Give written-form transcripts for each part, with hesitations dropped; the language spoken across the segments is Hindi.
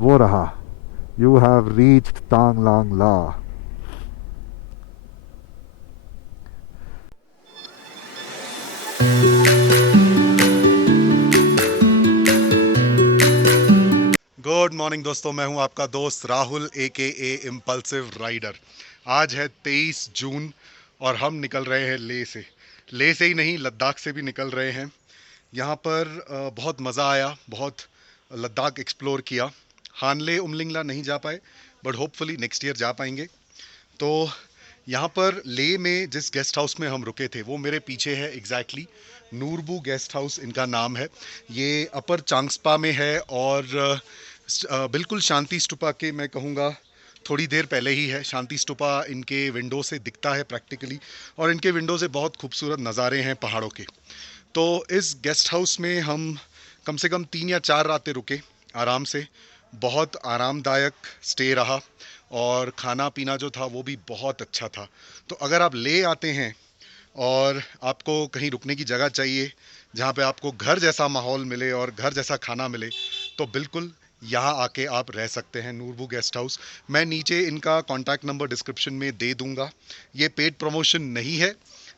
वो रहा, you have reached Tanglang La. Good morning दोस्तों, मैं हूं आपका दोस्त राहुल ए इम्पल्सिव राइडर। आज है 23 जून और हम निकल रहे हैं लेह से ही नहीं, लद्दाख से भी निकल रहे हैं। यहाँ पर बहुत मज़ा आया, बहुत लद्दाख एक्सप्लोर किया। हानले उमलिंगला नहीं जा पाए, बट होपफुली नेक्स्ट ईयर जा पाएंगे। तो यहाँ पर लेह में जिस गेस्ट हाउस में हम रुके थे वो मेरे पीछे है एग्जैक्टली। नूरबू गेस्ट हाउस इनका नाम है। ये अपर चांगस्पा में है और बिल्कुल शांति स्तूपा के, मैं कहूँगा थोड़ी देर पहले ही है। शांति स्तूपा इनके विंडो से दिखता है प्रैक्टिकली, और इनके विंडो से बहुत खूबसूरत नज़ारे हैं पहाड़ों के। तो इस गेस्ट हाउस में हम कम से कम 3 या 4 रातें रुके आराम से। बहुत आरामदायक स्टे रहा और खाना पीना जो था वो भी बहुत अच्छा था। तो अगर आप ले आते हैं और आपको कहीं रुकने की जगह चाहिए जहाँ पे आपको घर जैसा माहौल मिले और घर जैसा खाना मिले, तो बिल्कुल यहाँ आके आप रह सकते हैं, नूरबू गेस्ट हाउस। मैं नीचे इनका कॉन्टैक्ट नंबर डिस्क्रिप्शन में दे दूँगा। ये पेड प्रमोशन नहीं है,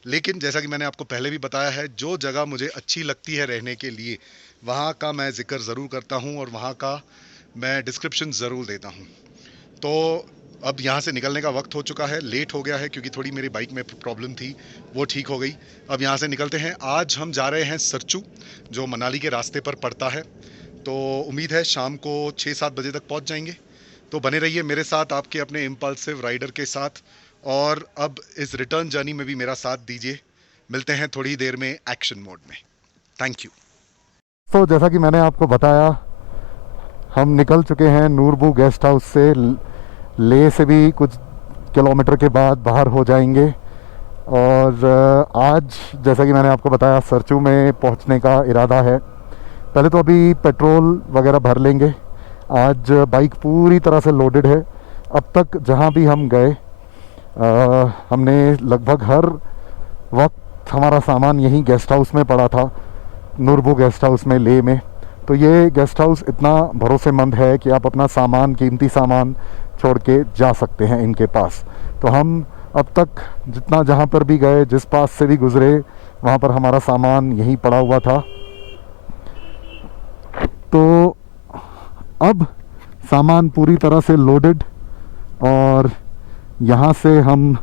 लेकिन जैसा कि मैंने आपको पहले भी बताया है, जो जगह मुझे अच्छी लगती है रहने के लिए वहाँ का मैं जिक्र ज़रूर करता हूँ और वहाँ का मैं डिस्क्रिप्शन ज़रूर देता हूँ। तो अब यहाँ से निकलने का वक्त हो चुका है। लेट हो गया है क्योंकि थोड़ी मेरी बाइक में प्रॉब्लम थी, वो ठीक हो गई। अब यहाँ से निकलते हैं। आज हम जा रहे हैं सरचू, जो मनाली के रास्ते पर पड़ता है। तो उम्मीद है शाम को 6-7 बजे तक पहुँच जाएंगे। तो बने रहिए मेरे साथ, आपके अपने इम्पल्सिव राइडर के साथ। और अब इस रिटर्न जर्नी में भी मेरा साथ दीजिए। मिलते हैं थोड़ी देर में एक्शन मोड में। Thank you. तो जैसा कि मैंने आपको बताया, हम निकल चुके हैं नूरबू गेस्ट हाउस से। ले से भी कुछ किलोमीटर के बाद बाहर हो जाएंगे। और आज जैसा कि मैंने आपको बताया, सरचू में पहुंचने का इरादा है। पहले तो अभी पेट्रोल वगैरह भर लेंगे। आज बाइक पूरी तरह से लोडेड है। अब तक जहां भी हम गए, हमने लगभग हर वक्त हमारा सामान यहीं गेस्ट हाउस में पड़ा था, नूरबू गेस्ट हाउस में, ले में। तो ये गेस्ट हाउस इतना भरोसेमंद है कि आप अपना सामान, कीमती सामान छोड़ के जा सकते हैं इनके पास। तो हम अब तक जितना जहाँ पर भी गए, जिस पास से भी गुज़रे, वहाँ पर हमारा सामान यहीं पड़ा हुआ था। तो अब सामान पूरी तरह से लोडेड, और यहाँ से हम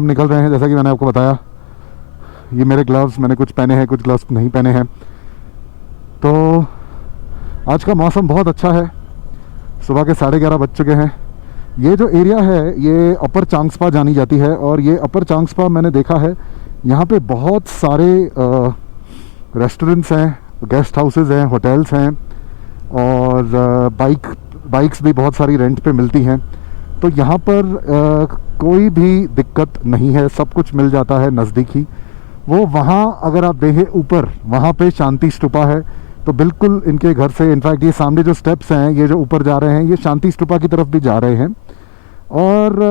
निकल रहे हैं। जैसा कि मैंने आपको बताया, ये मेरे ग्लव्स, मैंने कुछ पहने हैं, कुछ ग्लव्स नहीं पहने हैं। तो आज का मौसम बहुत अच्छा है। सुबह के 11:30 बज चुके हैं। ये जो एरिया है ये अपर चांगस्पा जानी जाती है, और ये अपर चांगस्पा मैंने देखा है, यहाँ पे बहुत सारे रेस्टोरेंट्स हैं, गेस्ट हाउसेस हैं, होटल्स हैं, और बाइक्स भी बहुत सारी रेंट पे मिलती हैं। तो यहाँ पर कोई भी दिक्कत नहीं है, सब कुछ मिल जाता है नज़दीक ही। वो वहाँ अगर आप देखें ऊपर, वहाँ पे शांति स्तूपा है। तो बिल्कुल इनके घर से, इनफैक्ट ये सामने जो स्टेप्स हैं, ये जो ऊपर जा रहे हैं, ये शांति स्तूपा की तरफ भी जा रहे हैं। और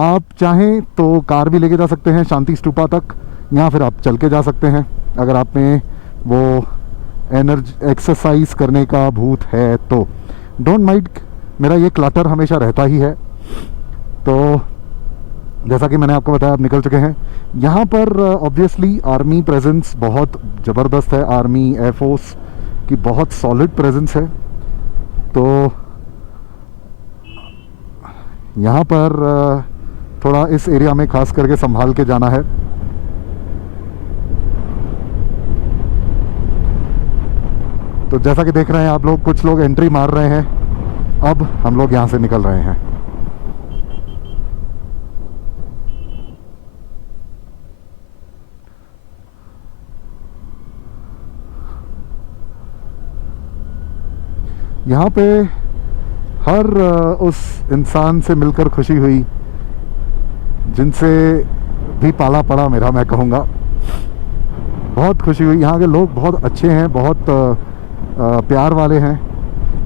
आप चाहें तो कार भी लेके जा सकते हैं शांति स्तूपा तक, या फिर आप चल के जा सकते हैं अगर आप में वो एक्सरसाइज करने का भूत है तो। डोंट माइंड, मेरा ये क्लटर हमेशा रहता ही है। तो जैसा कि मैंने आपको बताया, आप निकल चुके हैं। यहाँ पर ऑब्वियसली आर्मी प्रेजेंस बहुत ज़बरदस्त है। आर्मी, एयरफोर्स की बहुत सॉलिड प्रेजेंस है। तो यहाँ पर थोड़ा इस एरिया में खास करके संभाल के जाना है। तो जैसा कि देख रहे हैं आप लोग, कुछ लोग एंट्री मार रहे हैं। अब हम लोग यहाँ से निकल रहे हैं। यहाँ पे हर उस इंसान से मिलकर खुशी हुई जिनसे भी पाला पड़ा मेरा, मैं कहूँगा। बहुत खुशी हुई। यहाँ के लोग बहुत अच्छे हैं, बहुत प्यार वाले हैं।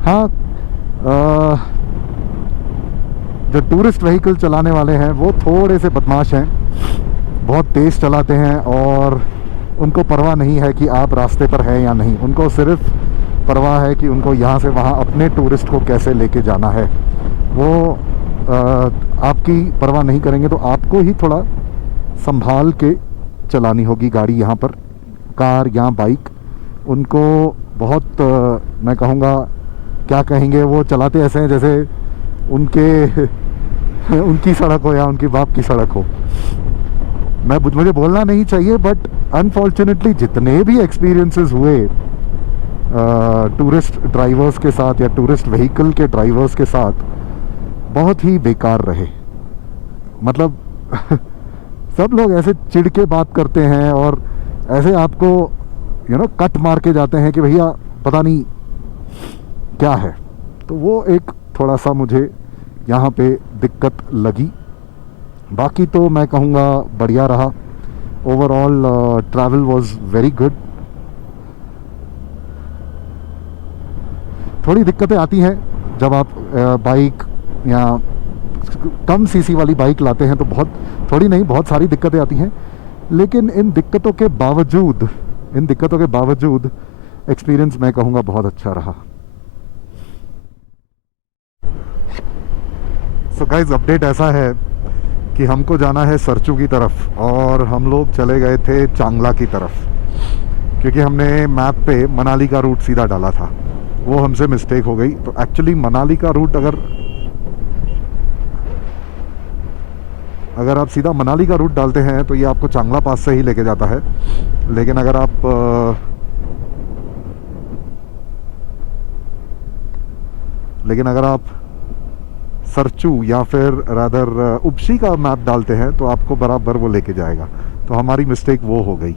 हाँ, जो टूरिस्ट व्हीकल चलाने वाले हैं वो थोड़े से बदमाश हैं, बहुत तेज़ चलाते हैं और उनको परवाह नहीं है कि आप रास्ते पर हैं या नहीं। उनको सिर्फ परवाह है कि उनको यहाँ से वहाँ अपने टूरिस्ट को कैसे लेके जाना है। वो आपकी परवाह नहीं करेंगे, तो आपको ही थोड़ा संभाल के चलानी होगी गाड़ी यहाँ पर, कार या बाइक। उनको बहुत मैं कहूँगा, क्या कहेंगे, वो चलाते ऐसे हैं जैसे उनके उनकी सड़क हो या उनकी बाप की सड़क हो। मुझे बोलना नहीं चाहिए, बट अनफॉर्चुनेटली जितने भी एक्सपीरियंसेस हुए टूरिस्ट ड्राइवर्स के साथ या टूरिस्ट व्हीकल के ड्राइवर्स के साथ, बहुत ही बेकार रहे। मतलब सब लोग ऐसे चिढ़ के बात करते हैं और ऐसे आपको कट मार के जाते हैं कि भैया पता नहीं क्या है। तो वो एक थोड़ा सा मुझे यहाँ पे दिक्कत लगी। बाकी तो मैं कहूँगा बढ़िया रहा। Overall travel was very good. थोड़ी दिक्कतें आती हैं जब आप बाइक या कम सीसी वाली बाइक लाते हैं, तो बहुत सारी दिक्कतें आती हैं। लेकिन इन दिक्कतों के बावजूद एक्सपीरियंस मैं कहूँगा बहुत अच्छा रहा। सो गाइस, अपडेट ऐसा है कि हमको जाना है सरचू की तरफ और हम लोग चले गए थे चांगला की तरफ, क्योंकि हमने मैप पे मनाली का रूट सीधा डाला था। वो हमसे मिस्टेक हो गई। तो एक्चुअली मनाली का रूट अगर आप सीधा मनाली का रूट डालते हैं तो ये आपको चांगला पास से ही लेके जाता है। लेकिन अगर आप सरचू या फिर रादर उपशी का मैप डालते हैं तो आपको बराबर वो लेके जाएगा। तो हमारी मिस्टेक वो हो गई।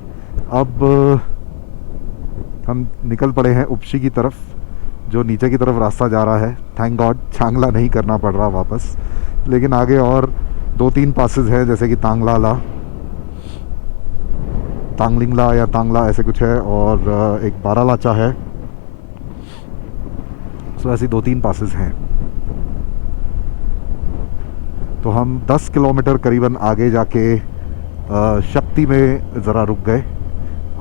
अब हम निकल पड़े हैं उपशी की तरफ, जो नीचे की तरफ रास्ता जा रहा है। थैंक गॉड चांगला नहीं करना पड़ रहा वापस। लेकिन आगे और 2-3 पासेस हैं, जैसे कि तांगलिंगला या तांगला ऐसे कुछ है, और एक बारालाचा है। सो ऐसी 2-3 पासेस हैं। तो हम 10 किलोमीटर करीबन आगे जाके शक्ति में ज़रा रुक गए।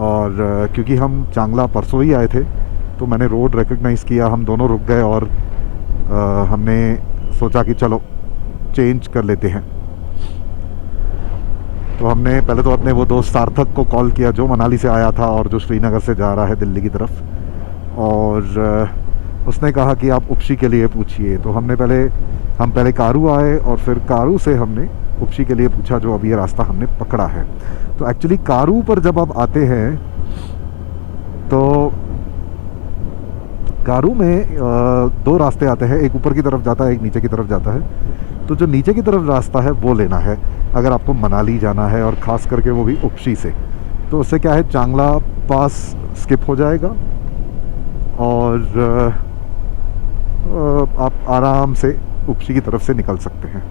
और क्योंकि हम चांगला परसों ही आए थे तो मैंने रोड रिकग्नाइज़ किया। हम दोनों रुक गए और हमने सोचा कि चलो चेंज कर लेते हैं। तो हमने पहले तो अपने वो दोस्त सार्थक को कॉल किया, जो मनाली से आया था और जो श्रीनगर से जा रहा है दिल्ली की तरफ। और उसने कहा कि आप उपशी के लिए पूछिए। तो हम पहले कारू आए और फिर कारू से हमने उपशी के लिए पूछा, जो अभी ये रास्ता हमने पकड़ा है। तो एक्चुअली कारू पर जब आप आते हैं तो कारू में 2 रास्ते आते हैं, एक ऊपर की तरफ जाता है, एक नीचे की तरफ जाता है। तो जो नीचे की तरफ रास्ता है वो लेना है अगर आपको मनाली जाना है, और ख़ास करके वो भी उपशी से। तो उससे क्या है, चांगला पास स्किप हो जाएगा और आप आराम से उपशी की तरफ से निकल सकते हैं।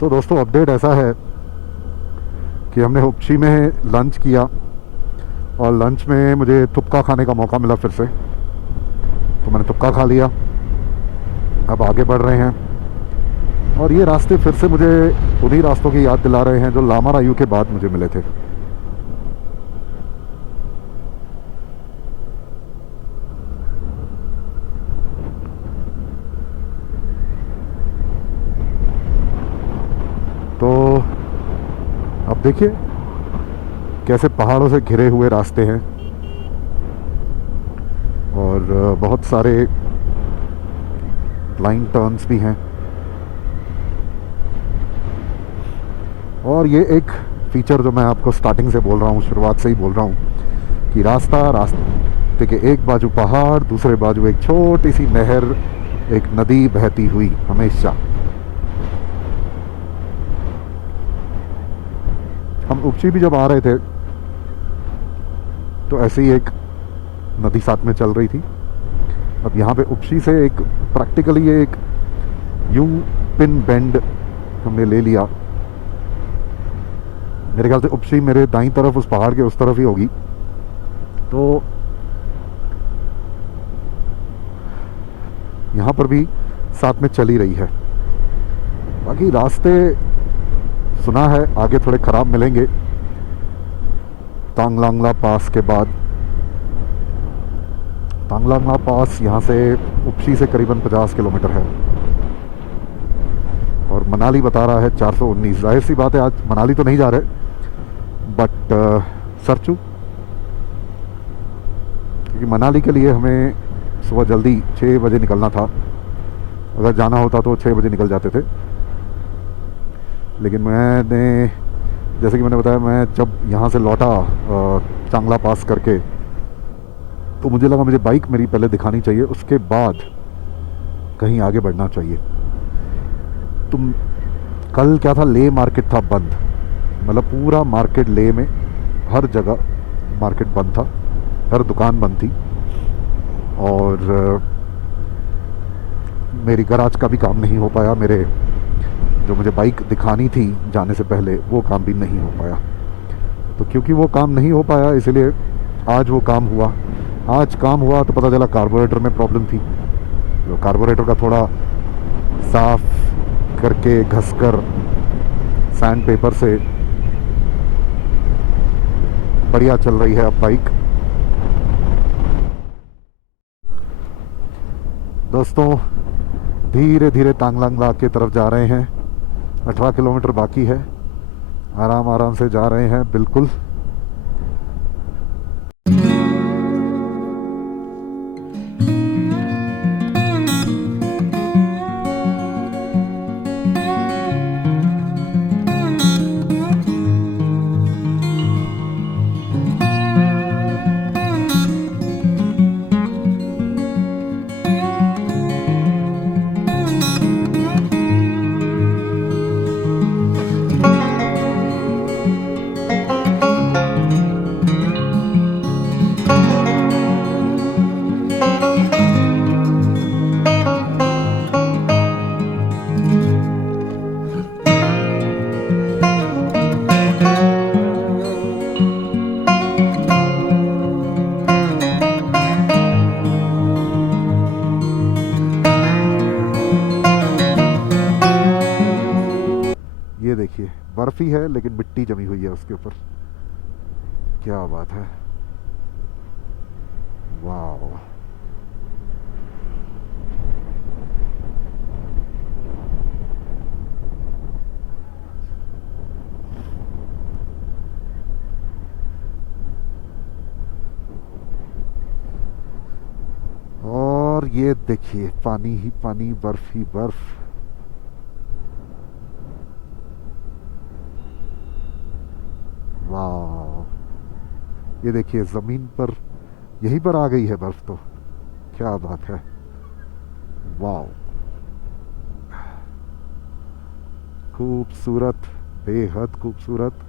सो दोस्तों, अपडेट ऐसा है कि हमने उपशी में लंच किया और लंच में मुझे थुपका खाने का मौका मिला फिर से। तो मैंने थुपका खा लिया। अब आगे बढ़ रहे हैं और ये रास्ते फिर से मुझे उन्हीं रास्तों की याद दिला रहे हैं जो लामा रायू के बाद मुझे मिले थे। तो अब देखिए कैसे पहाड़ों से घिरे हुए रास्ते हैं और बहुत सारे लाइन टर्न्स भी हैं। और ये एक फीचर जो मैं आपको स्टार्टिंग से बोल रहा हूँ, शुरुआत से ही बोल रहा हूँ कि रास्ते के एक बाजू पहाड़, दूसरे बाजू एक छोटी सी नहर, एक नदी बहती हुई हमेशा। हम उपशी भी जब आ रहे थे तो ऐसे ही एक नदी साथ में चल रही थी। अब यहाँ पे उपशी से एक प्रैक्टिकली ये एक यू पिन बेंड हमने ले लिया। मेरे ख्याल से उपशी मेरे दाईं तरफ उस पहाड़ के उस तरफ ही होगी। तो यहाँ पर भी साथ में चली रही है। बाकी रास्ते सुना है आगे थोड़े ख़राब मिलेंगे। तांगलांगला पास के बाद, तांगलांगला पास यहाँ से उपसी से करीबन 50 किलोमीटर है और मनाली बता रहा है 419। जाहिर सी बात है आज मनाली तो नहीं जा रहे, बट सरचू, क्योंकि मनाली के लिए हमें सुबह जल्दी 6 बजे निकलना था। अगर जाना होता तो 6 बजे निकल जाते थे, लेकिन मैंने, जैसे कि मैंने बताया, मैं जब यहाँ से लौटा चांगला पास करके, तो मुझे लगा मुझे बाइक मेरी पहले दिखानी चाहिए, उसके बाद कहीं आगे बढ़ना चाहिए। तुम कल क्या था, ले मार्केट था बंद, मतलब पूरा मार्केट ले में हर जगह मार्केट बंद था, हर दुकान बंद थी, और मेरी गराज का भी काम नहीं हो पाया। मेरे जो मुझे बाइक दिखानी थी जाने से पहले, वो काम भी नहीं हो पाया। तो क्योंकि वो काम नहीं हो पाया, इसलिए आज वो काम हुआ। आज काम हुआ तो पता चला कार्बोरेटर में प्रॉब्लम थी। तो कार्बोरेटर का थोड़ा साफ करके घसकर सैंड पेपर से बढ़िया चल रही है अब बाइक। दोस्तों धीरे धीरे तांगलांगला की तरफ जा रहे हैं। 18 किलोमीटर बाकी है, आराम आराम से जा रहे हैं बिल्कुल। ये देखिए बर्फी है लेकिन मिट्टी जमी हुई है उसके ऊपर। क्या बात है, वाह। और ये देखिए पानी ही पानी, बर्फ ही बर्फ। वाह, ये देखिए ज़मीन पर यहीं पर आ गई है बर्फ। तो क्या बात है, वाह, खूबसूरत, बेहद खूबसूरत।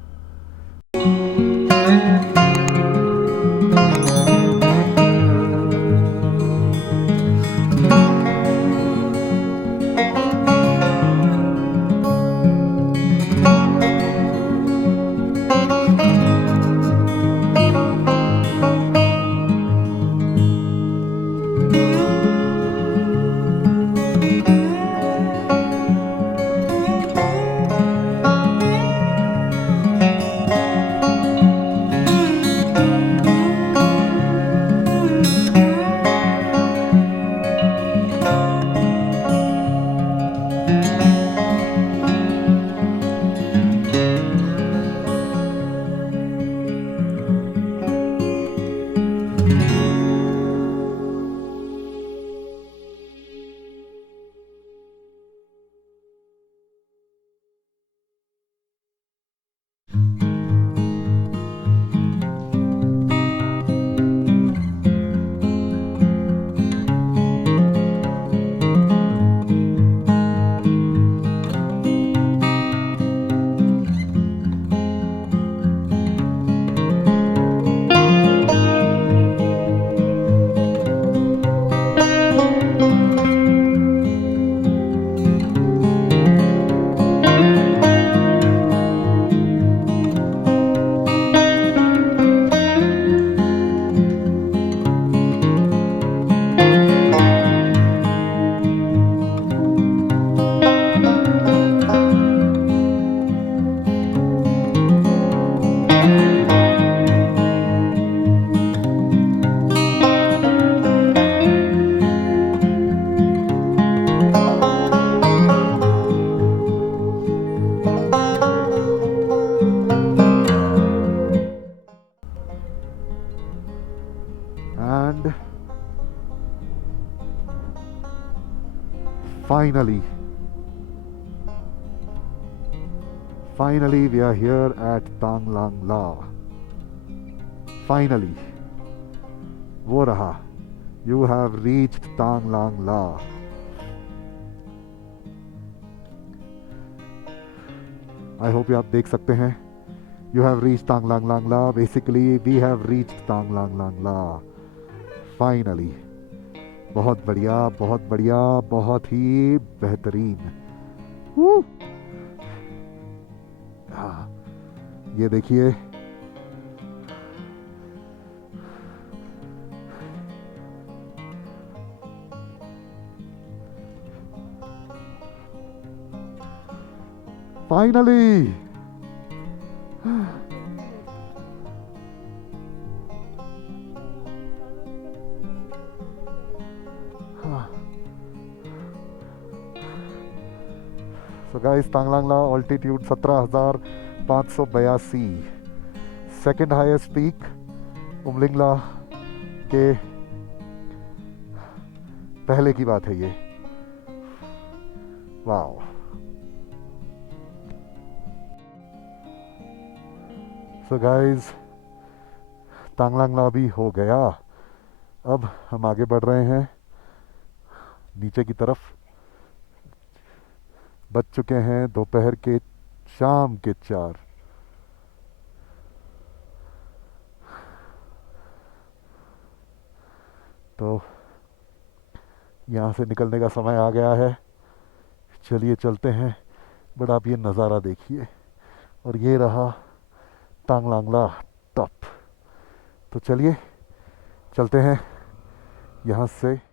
Finally, finally we are here at Tang Lang La. Finally, वो रहा. You have reached Tang Lang La. I hope you आप देख सकते हैं. You have reached Tang Lang Lang La. Basically, we have reached Tang Lang Lang La. Finally. बहुत बढ़िया, बहुत बढ़िया, बहुत ही बेहतरीन. हाँ, ये देखिए. Finally. So guys, Tanglang La altitude 17,582. Second highest peak Umling La के पहले की बात है ये. वाओ. So guys, तांगलांग ला भी हो गया. अब हम आगे बढ़ रहे हैं नीचे की तरफ. बज चुके हैं दोपहर के शाम के 4. तो यहाँ से निकलने का समय आ गया है. चलिए चलते हैं. बट आप ये नज़ारा देखिए. और ये रहा तांगलांग ला टॉप. तो चलिए चलते हैं यहाँ से.